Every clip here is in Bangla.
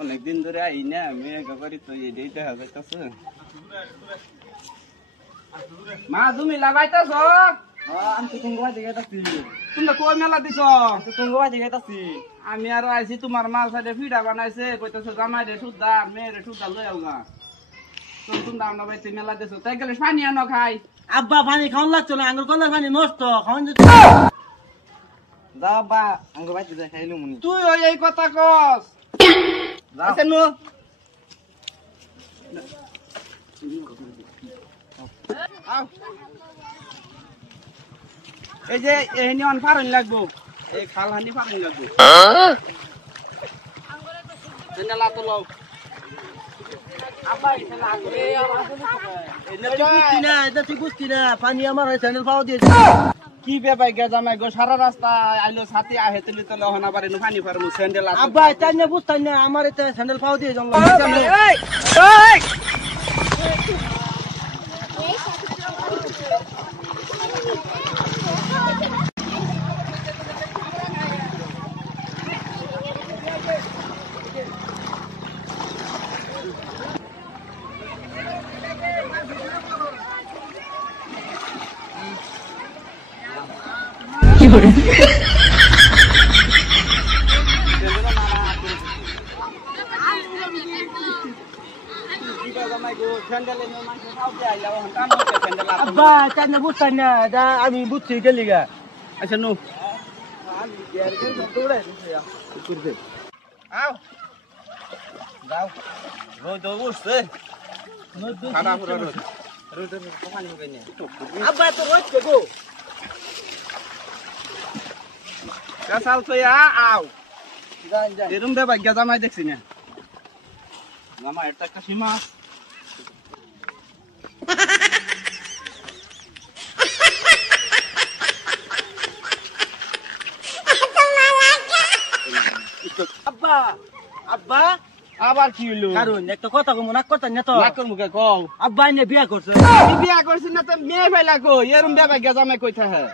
অনেকদিন ধরে আই না মেয়ে গাবারি তো এই দেখা যাইতাছে মা তুমি লাগাইতাছ আমি তো তুমি বাড়ি গেতাছি তুমি কই মেলা দিছ তুমি বাড়ি গেতাছি আমি আর আইছি তোমার মার সাথে ফিডা বানাইছে কইতাছে জামাই রে সুদার মেয়ে রে সুদার লই আউগা তুমি দাম না বাইতে মেলা দিছ তাই গেলে পানি আনো খাই আব্বা পানি খাওয়ান লাগতো না আঙ্গুর কলার পানি নষ্ট খাওয়ান যেত যা আব্বা আঙ্গুর বাড়ি যা খাইলু মুনি তুই ওই এই কথা কস আচ্ছা নো এই যে এহনি অন ফারন লাগবো এই খালহানি ফারন লাগবো জেন্ডালা তো লও আব্বা এটা আগুরে আমার এটা তুই বুঝতি না পানি আমার চ্যানেল পাও দিয়েছে কি বেবাই গে জামাই গো সারা রাস্তা আইলো সাথে আহে তুলি তো লহনা পারে নু পানি ফারমু স্যান্ডেল আছে আব্বা এটা না বুঝতাই না আমার এটা চ্যানেল পাও দিয়ে জঙ্গল এই এই আব্বা এটা না বুঝতাই না আমি বুঝছি গেলি গা আচ্ছা নো আও যাও রোদ উঠছে খানা পুরো রোদ রোদ পানি হবে না আব্বা তো হচ্ছে গো কাসাল থইয়া আও যান যান এরম দে ভাগ্য জামাই দেখছি না জামাই এটা একটা সীমা আব্বা আব্বা আবার কি হইলো কারণ একটা কথা কম না কথা না তো লাকর মুখে কও আব্বা এনে বিয়া করছে আমি বিয়া করছি না তো মেয়ে ভাইলা কো এরম দে ভাগ্য জামাই কইতা হ্যাঁ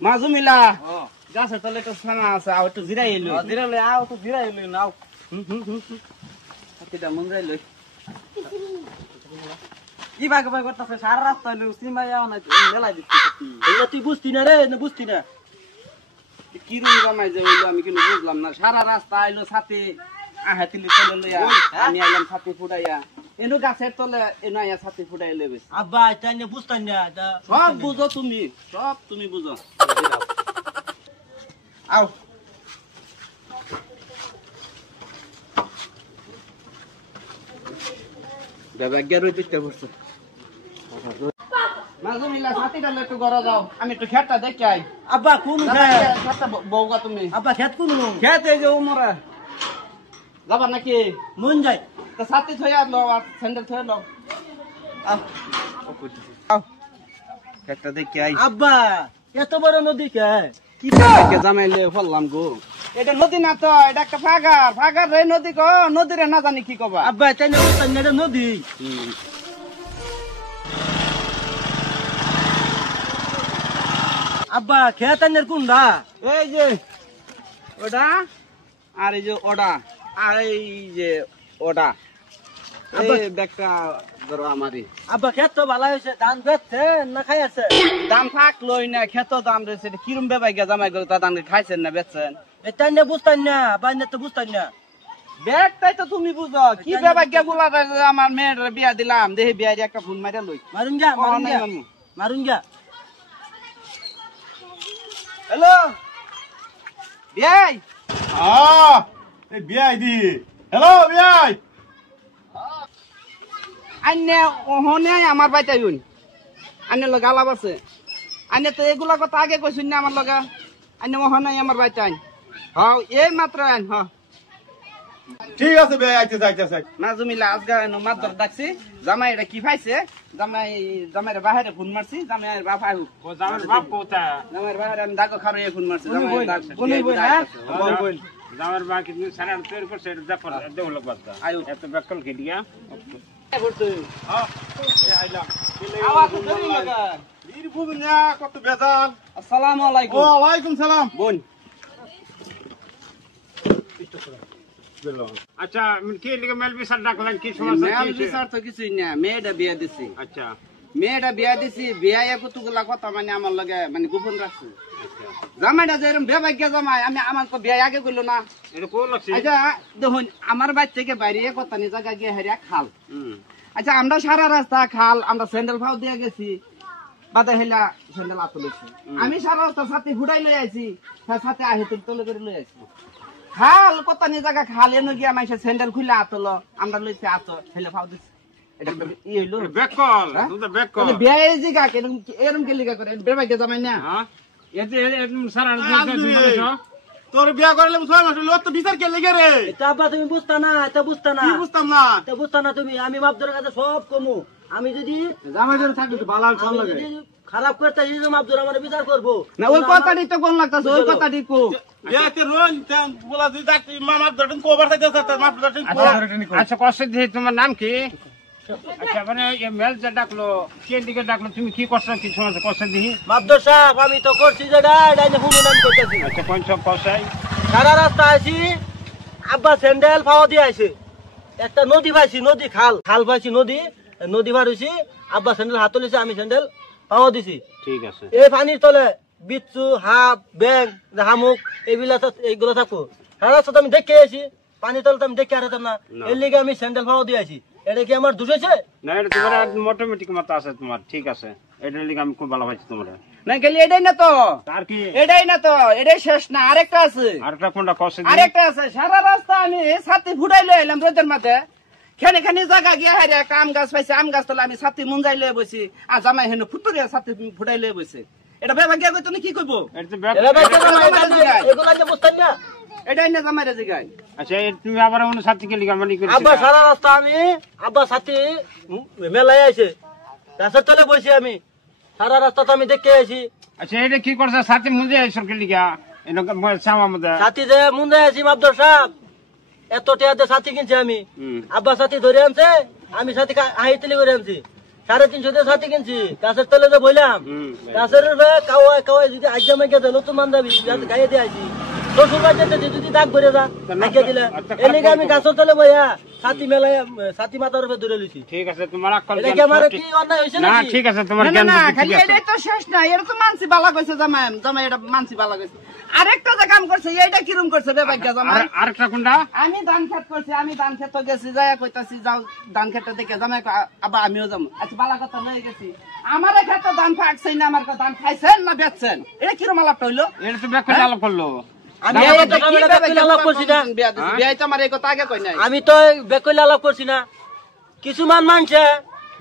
মাজুমিলা গাছের তলে একটা ছানা আছে আও একটু জিরাই এলো জিরালে আও তো জিরাই এলো নাও কিটা মন যাইলো কি ভাগ ভাগ করতেছে সারা রাস্তা হইলো সিমাইয়া না মেলা দিচ্ছি এগুলো তুই বুঝতি না রে না বুঝতি না কি রুম জামাই যে হইলো আমি কিন্তু বুঝলাম না সারা রাস্তা আইলো সাথে আহে তিলি তলে লইয়া আমি আইলাম ছাতি ফুটাইয়া এনো গাছের তলে এনো আইয়া ছাতি ফুটাই লেবে আব্বা এটা নিয়ে বুঝতাম না সব বুঝো তুমি সব তুমি বুঝো আও দেবাগ্যা রই দিতে বসছো মাজুমিলা ছাতিটা একটু গড়া যাও আমি একটু খেতটা দেখে আই আব্বা কোন খেতটা বউগা তুমি আব্বা খেত কোন খেত এই যে উমরা যাবা নাকি মন যাই তো ছাতি থইয়া লো আর স্যান্ডেল থইয়া লো আও আও খেতটা দেখে আই আব্বা এত বড় নদী কে কি দেবাগ্যা জামাইলে ফললাম গো এটা নদী না তো এটা একটা ফাগার ফাগার রে নদী কো নদীরে না জানি কি কবা আব্বা এটা নিয়ে বুঝতাম না নদী আব্বা খেত আনের কোনটা এই যে ওটা আর এই যে ওটা আর এই যে ওটা এই ব্যাগটা ধরো আমারই আব্বা খেত তো ভালো হয়েছে ধান বেচছে না খাই আছে দাম থাকলোই না খেত দাম রয়েছে কিরম বেবাই গা জামাই গো তা দাম খাইছেন না বেচছেন এটা নিয়ে বুঝতাম না বাইনে তো বুঝতাম না ব্যাগটাই তো তুমি বুঝো কি বেবাই গা গুলা আমার মেয়ের বিয়া দিলাম দেখি বিয়ারি একটা ফোন মাইরা লই মারুন যা মারুন যা হ্যালো বিয়াই এই বিয়াই দি হ্যালো বিয়াই আন্নে ওহনে আমার বাইতে আইন আন্নে লগে আলাপ আছে আন্নে তো এগুলা কথা আগে কইছুন না আমার লগে আন্নে ওহনে আমার বাইতে আইন হ্যাঁ এই মাত্র আইন হ্যাঁ ঠিক আছে বিয়াই আইতেছে আইতেছে মাজুমিলা আজগা এনো মাত্র ডাকছি জামাই এটা কি পাইছে জামাইরে বাহিরে ফোন মারছি জামাইয়ের বাপ আইব জামার বাপ কোথা জামাইয়ের বাহিরে আমি দাগো খারুয়ে ফোন মারছি জামার বাপ কিন্তু সারা তৈরি করছে এটা জাফর দেউ লোক বাচ্চা আয়ু এত বেকল খেডিয়া করতে হ্যাঁ আইলাম আওয়াজ ধরি লাগা কি বুঝুন না কত বেজাল। আসসালামু আলাইকুম। ওয়ালাইকুম সালাম। বোন আচ্ছা কি লিগে মেল বিচার ডাকলেন কি সমস্যা কি মেল হয়েছে? বিচার তো কিছুই না, মেয়েটা বিয়া দিছি। আচ্ছা মেয়েটা বিয়া দিছি, বিয়া কতগুলা কথা মানে আমার লগে মানে গোপন রাখছে। আচ্ছা জামাইটা যে এরকম বেবাগ্য জামাই, আমি আমার তো বিয়া আগে করলো না। এটা কোন লাগছে? আচ্ছা দেখুন, আমার বাড়ি থেকে বাইরে কথা নিয়ে জায়গা গিয়ে হারিয়া খাল। হুম আচ্ছা আমরা সারা রাস্তা খাল, আমরা স্যান্ডেল ফাও দিয়ে গেছি, বাদে হেলা স্যান্ডেল আতলেছি। আমি সারা রাস্তা সাথে ঘুরাই লই আইছি, তার সাথে আহে তলে করে লই আইছি। খাল কথা নিয়ে জায়গা খাল এনে গিয়া মাইসে স্যান্ডেল খুলে আতলো, আমরা লইছি আতো হেলে ফাও দিছি। এটা ই হইলো ব্যাক কল হ্যাঁ? তুই তো ব্যাক কল। মানে বিয়া এই জিগা এরম কে লিগা করে বেবাগ্য জামাই না। হ্যাঁ এতে সারা আজকে তোর বিয়া করলে 6 মাস হলো, তো বিচার কে লেগে রে? এটা আব্বা তুমি বুঝতা না, এটা বুঝতা না, কি বুঝতাম না। এটা বুঝতা না তুমি। আমি মাপদরের কাছে সব কমু। আমি যদি জামাই ধরে থাকবে তো ভালো আমি যদি খারাপ করতে যদি মাপদর আমার বিচার করবো না ওই কথাটি তো কোন লাগতাছে, ওই কথাটি কো। বিয়াতে রোন তেন বলা তুই ডাক্তার মামার ধরন কোবার থাকতে তার মাপ ধরন আচ্ছা কষ্ট দিয়ে তোমার নাম কি? আচ্ছা মানে মেল যে ডাকলো কে দিকে ডাকলো, তুমি কি করছো কি সমস্যা কষ্ট দিয়ে? মাপদর সাহেব আমি তো করছি যেটা এটা হুমু নাম করতেছি। আচ্ছা কোন সব কষাই? সারা রাস্তা আছি, আব্বা স্যান্ডেল পাওয়া দিয়ে আইছে। একটা নদী পাইছি, নদী খাল খাল পাইছি, নদী পার হইছি। আব্বা স্যান্ডেল হাত তুলেছে, আমি স্যান্ডেল পাওয়া দিছি। ঠিক আছে এই পানির তলে বিচ্ছু, হাফ, ব্যাং, হামুক এইগুলো থাকবো। সারা রাস্তা তো আমি দেখে আছি, পানির তলে তো আমি দেখে আরতাম না। এর লিগে আমি স্যান্ডেল পাওয়া দিয়ে আছি। এটা কি আমার দোষ হয়েছে? না এটা তোমার অটোমেটিক মতো আছে তোমার, ঠিক আছে এটার লিগে আমি খুব ভালো পাইছি তোমার। না খালি এটাই না তো, তার কি এটাই না তো, এটাই শেষ না, আরেকটা আছে। আরেকটা কোনটা কষ্ট দিয়ে? আরেকটা আছে, সারা রাস্তা আমি ছাতি ফুটাই লই এলাম রোদের মাঝে, খানি খানি জায়গা গিয়া হারিয়া একটা আম গাছ পাইছে, আম গাছ তলে আমি ছাতি মুঞ্জাই লয়ে বসি, আর জামাই হেন ফুটুরিয়া ছাতি ফুটাই লয়ে বসে। এটা বেবাগিয়া কই তুমি কি কইব? এটা তো back- এরা বাইতে না, এগুলো যে বুঝতেন না। এটাই না জামাইরে জিগাই। আচ্ছা তুমি আবার অন্য সাথীকে লিগে মানে করেছি আব্বা সারা রাস্তা আমি আব্বা সাথে মেলায় আইছে, গাছের তলে বসি আমি। সারা রাস্তা তো আমি দেখে আইছি। আচ্ছা এটা কি করছে সাথী মুজে সরকার লিগা এনকে সামা মধ্যে সাথী যে মুন্দায় আছি মাপদর সাহেব, এত টিয়াতে সাথী কিনছি আমি। আব্বা সাথী ধরে আনছে, আমি সাথী হাইতেলি করে আনছি। 350 দিয়ে সাথী কিনছি। গাছের তলে যে বললাম, গাছের কাওয়ায় কাওয়ায় যদি আজ্ঞা মাইকে দিল তো মান যাবি, গায়ে দিয়ে আইছি। শ্বশুর বাড়িতে যদি দাগ ভরে যা আজ্ঞা দিলে, এর লিগে আমি গাছের তলে বইয়া সাথী মেলায় সাথী মাথার উপরে ধরে লইছি। ঠিক আছে তোমার আকল এটা কি আমার কি অন্যায় হয়েছে না নাকি? ঠিক আছে তোমার না না জ্ঞান না, বুদ্ধি খালি ঠিক আছে। এটাই তো শেষ না, এর তো মানসি বালা কইছে জামাই, জামাই এটা মানসি বালা কইছে। আরেকটা যে কাম করছে, এইটা কিরম করছে বেবাগ্য জামাই? আরেকটা কোনটা? আমি ধান খেত করছি, আমি ধান খেত গেছি, যাই কইতাছি যাও ধান খেতটা দেখে জামাই আবার আমিও যাবো। আচ্ছা বালা কথা লয়ে গেছি, আমার ক্ষেত ধান ফাঁকছেন না, আমার ধান খাইছেন না বেচছেন, এটা কিরম আলাপটা হইলো? এটা তো ব্যাক করে আলাপ করলো। আমি আমার তো কামড়া বেকইলে আলাপ করছি না। বিয়াই তো আমার এই কথা আগে কই নাই। আমি তো বেকইলে আলাপ করছি না। কিছুমান মানুষে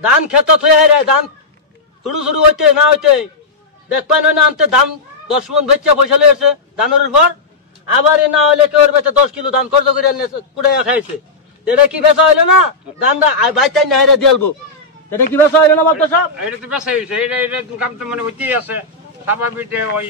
ধান খেত থয়ে হারে, ধান শুরু শুরু হইতে না হইতে দেখবেন না আনতে ধান 10 মণ বেচা পয়সা লয়েছে ধানের উপর। আবার এ না হলে কেউ বেচা 10 কিলো ধান খরচ করে আনে কুড়াইয়া খাইছে। এটা কি বেচা হইলো না? ধানটা বাইতে না হারে দিয়ালবো। এটা কি বেচা হইলো না মাপদর সাহেব? এটা তো বেশি হইছে, এটা কাম তো মানে হইতেই আছে স্বাভাবিক ওই।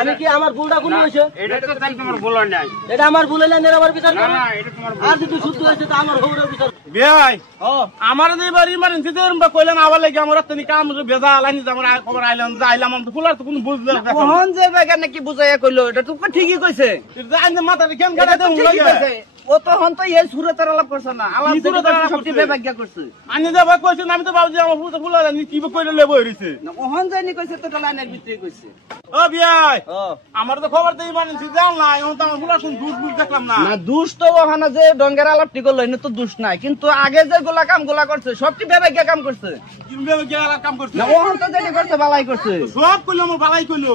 আমি কি আমার ভুলটা কোন হইছে? এটা তো তাই তোমার ভুল হয় নাই। এটা আমার ভুল হইলে এর আমার বিচার না করো। না এটা তোমার ভুল। আর যদি শুদ্ধ হইছে তো আমার হৌরের বিচার। বিয়াই ও আমার যে এবার ইমার্জেন্সি তে এরম কইলেন আবার লাগি আমার রাতে কাম বেজাল আইনি আমার খবর আইলাম যাইলাম আমি তো ফুলার তো কোনো বুঝলাম না। কোহন যে বেগা নাকি বুঝাইয়া কইলো, এটা তো ঠিকই কইছে। আইনে মাথাতে কেন এটা গাড়া তো দেন ঠিকই লাগে কইছে। ও তো হন তো এই সুরতের আলাপ করছে না, আলাপ কি সুরতের আলাপ সবটি করছে? বেবাগ্য করছে। আইনে যে ভাই কইছেন আমি তো ভাবছি আমার ফুল ফুলার নি কি কইলে লেব হইছে। না ওহন জানি কইছে তো লাইনের ভিতরে কইছে। ও বিয়াই ও আমার তো খবর দেই ইমার্জেন্সি যাও না এখন তো আমার ফুলার কোন দুধ বুঝ দেখলাম না। না দুষ তো ওখানে যে ডঙ্গের আলাপটি করলো এনে তো দুষ নাই, কিন্তু আগে যে গোলা কাম গোলা করছে সবটি বেবাগ্য কাম করছে। কিভাবে গেলা কাম করছে না ওহন তো যেটি করছে বালাই করছে। সব কইলো আমার বালাই কইলো।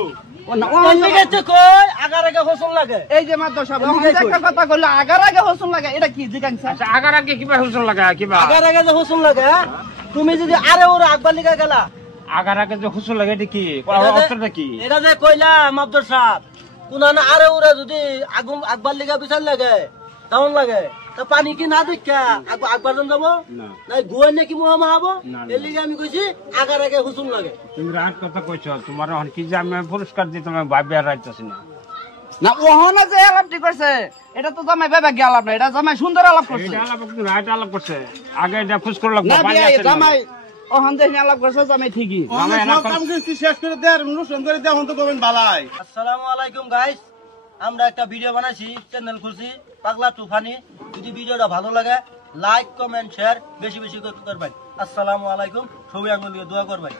ও না, ওহন তো- এদিকে কই আগার আগে হোসন লাগে। এই যে মাদ্র সাহেব ওহন যে একটা কথা কইলো আগার আগে হসুন লাগে, এটা কি জিজ্ঞাসা? আচ্ছা আগার আগে কিবা হুসন লাগা কিবা আগার আগে যে হোসন লাগে, তুমি যদি আরে ওর আকবার লিগা গেলা, আগার আগে যে হুসন লাগে এটা কি এটা যে- অস্ত্রটা কি? এটা যে কইলা মাবদর সাহেব, কোনানা আরে ওরা যদি আগুন আকবার লিগা বিচার লাগে তাহন লাগে, তা পানি কি না দেখা আকবার জন যাবো না। নাই গুয়াই নাকি মহামা হবো? না, না। এর লিগে আমি কইছি আগার আগে হোসন লাগে। তুমি রাগ কথা কইছো, তোমার এখন কি যে আমি পুরস্কার দিই তোমার ভাবি আর রাইতেছি না। না ওহন যে আলাপটি করছে এটা তো জামাই বেবাগ্য আলাপ না, এটা জামাই সুন্দর আলাপ করছে। এটা আলাপ কিন্তু রাইট আলাপ করছে। আগে এটা খুশ করে লাগবে না পানি বিয়া আছে না? জামাই ওখান থেকে আলাপ করছো আমি ঠিকই সব কাম কিছু শেষ করে দে আর অনুষ্ঠান করে দে এখন তো করবেন বালাই। আসসালামু আলাইকুম গাইস, আমরা একটা ভিডিও বানাইছি, চ্যানেল খুলছি পাগলা তুফানি। যদি ভিডিওটা ভালো লাগে লাইক কমেন্ট শেয়ার বেশি বেশি করবেন। আসসালামু আলাইকুম, সবাই আঙ্গুল দিয়ে দোয়া করবেন।